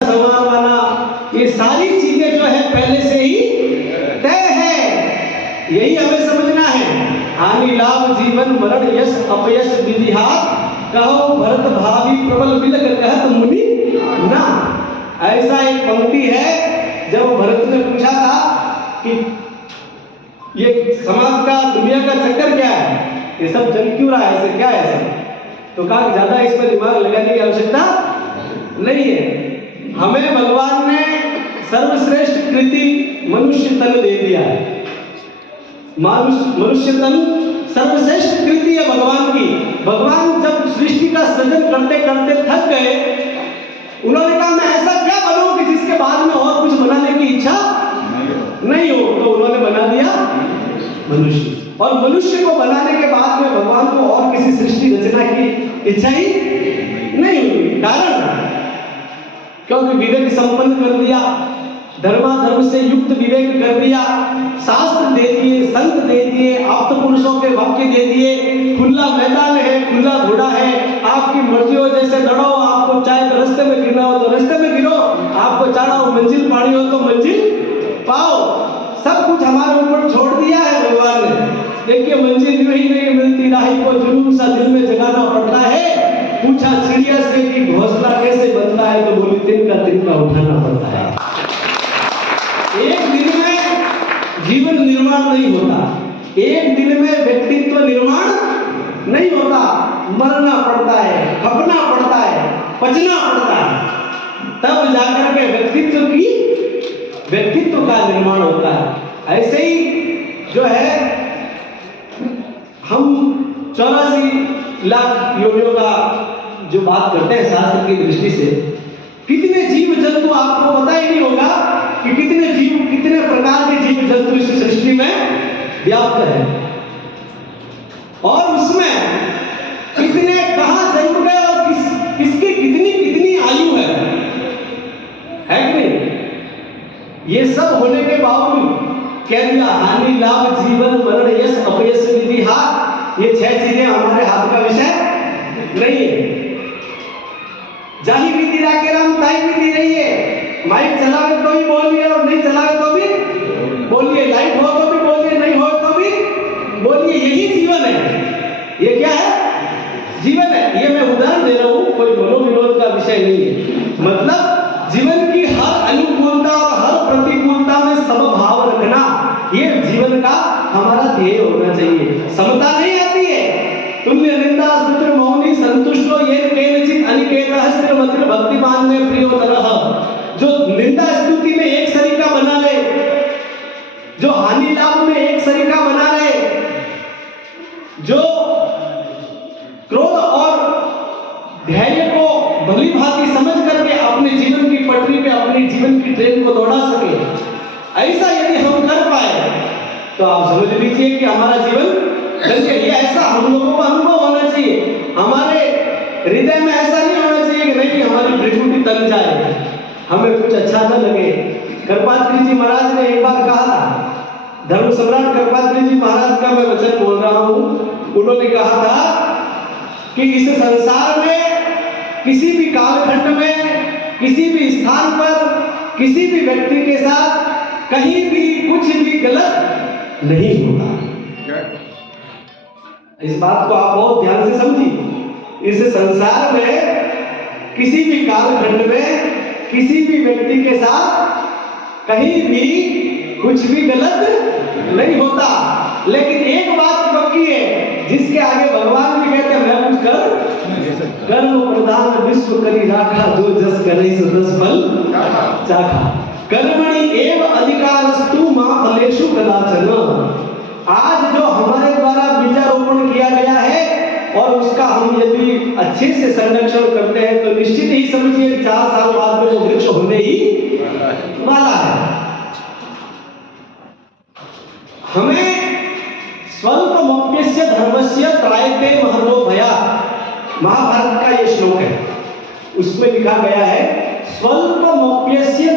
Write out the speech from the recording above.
संवारवाना, ये सारी चीजें जो है पहले से ही तय है। यही हमें समझना है। हानि लाभ जीवन मरण यश अपयश विधिहार, कहो भरत भावी प्रबल बिलक कहत मुनि ना। ऐसा एक पंक्ति है, जब भरत ने पूछा था कि ये समाज का दुनिया का चक्कर क्या है, ये सब चल क्यों रहा है, ऐसे क्या है सब, तो कहा ज्यादा इस पर दिमाग लगाने की आवश्यकता नहीं है। हमें भगवान ने सर्वश्रेष्ठ कृति मनुष्य तन दे दिया है। मनुष्य तन सर्वश्रेष्ठ कृति है भगवान की। भगवान जब सृष्टि का सृजन करते करते थक गए, उन्होंने कहा मैं ऐसा क्या बनूं कि जिसके बाद में और कुछ बनाने की इच्छा नहीं हो, तो उन्होंने बना दिया मनुष्य। और मनुष्य को बनाने के बाद में भगवान को और किसी सृष्टि रचना की इच्छा ही नहीं हुई। कारण क्योंकि विवेक संपन्न कर दिया, धर्माधर्म से युक्त विवेक कर दिया, शास्त्र दे दिए, संत दे दिए, आप्त पुरुषों के वाक्य दे दिए, खुला मैदान है, खुला घोड़ा है, आपकी मर्जी हो जैसे लड़ो, आपको चाहे तो रास्ते में गिरना हो तो रास्ते में गिरो, आपको चाहना हो मंजिल पानी हो तो मंजिल पाओ, सब कुछ हमारे ऊपर छोड़ दिया है भगवान ने। देखिए मंजिल यूं ही नहीं मिलती, राही को जुनून सा दिल में जगाना पड़ता है। पूछा चिड़िया से कि घोंसला कैसे बनता है, तो बोली तिनका उठाना पड़ता है। एक दिन में जीवन निर्माण नहीं होता, एक दिन में व्यक्तित्व निर्माण नहीं होता, मरना पड़ता है, खपना पड़ता है, पचना पड़ता है, तब जाकर के व्यक्तित्व का निर्माण होता है। ऐसे ही जो है हम 84 लाख योनियों का जो बात करते हैं शास्त्र की दृष्टि से, कितने जीव जंतु आपको पता ही नहीं होगा कि कितने प्रकार के जीव जंतु इस सृष्टि में व्याप्त है, और उसमें कितने कहां जन्म गए और किसकी कितनी आयु है कि नहीं। ये सब होने के बावजूद कह दिया हानि लाभ जीवन मरण यश अपयश विधिहार, ये 6 चीजें हमारे हाथ का विषय नहीं है। जाही विधि राखे राम ताई विधि रही है। माइक चलावे तो भी बोलिए और नहीं चलावे तो भी बोलिए, लाइट हो तो भी बोलिए, नहीं हो तो भी बोलिए, यही जीवन है। ये क्या है? जीवन है। ये मैं उदाहरण दे रहा हूं, कोई मनोविनोद का विषय नहीं है। मतलब जीवन की हर अनुकूलता और हर प्रतिकूलता में समभाव रखना, ये जीवन का हमारा ध्येय होना चाहिए। समता नहीं आती है। तुल्य निंदा स्तुति मौनी संतुष्टो ये केनचित अनिकेतः स्थिर मतिर भक्तिमान में प्रियो नरः। जो निंदा स्तुति में एक सरीका बना ले, जो हानि लाभ में एक सरीका बना ले, जो क्रोध और धैर्य को भली भांति समझ करके अपने जीवन की पटरी पे अपने जीवन की ट्रेन को दौड़ा सके, ऐसा यदि हम कर पाए तो आप समझ लीजिए कि हमारा जीवन ये ऐसा हम लोगों को अनुभव होना चाहिए। हमारे हृदय में ऐसा नहीं होना चाहिए कि नहीं हमारी भ्रिकुटी तन जाए, हमें कुछ अच्छा न लगे। कर्पात्री जी महाराज ने एक बार कहा था, धर्म सम्राट कर्पात्री जी महाराज का मैं वचन बोल रहा हूं, उन्होंने कहा था कि इस संसार में किसी भी कालखंड में किसी भी स्थान पर किसी भी व्यक्ति के साथ कहीं भी कुछ भी गलत नहीं होता। इस बात को आप बहुत ध्यान से समझिए। इस संसार में किसी भी कालखंड में किसी भी व्यक्ति के साथ कहीं भी कुछ भी गलत नहीं होता। लेकिन एक बात पक्की है, जिसके आगे भगवान भी कहते हैं मैं कुछ कर्म प्रधान विश्व करी राखा, जो जस करे सो तस फल चाखा। कर्मणि एव अधिकारस्तु मा फलेषु कदाचन। आज जो हमारे द्वारा बीजारोपण किया गया है और उसका हम यदि अच्छे से संरक्षण करते हैं तो निश्चित ही समझिए 4 साल बाद में वो वृक्ष होने ही वाला है। हमें स्वल्पमप्यस्य धर्मस्य त्रायते महतो भया, महाभारत का ये श्लोक है, उसमें लिखा गया है स्वल्पमप्यस्य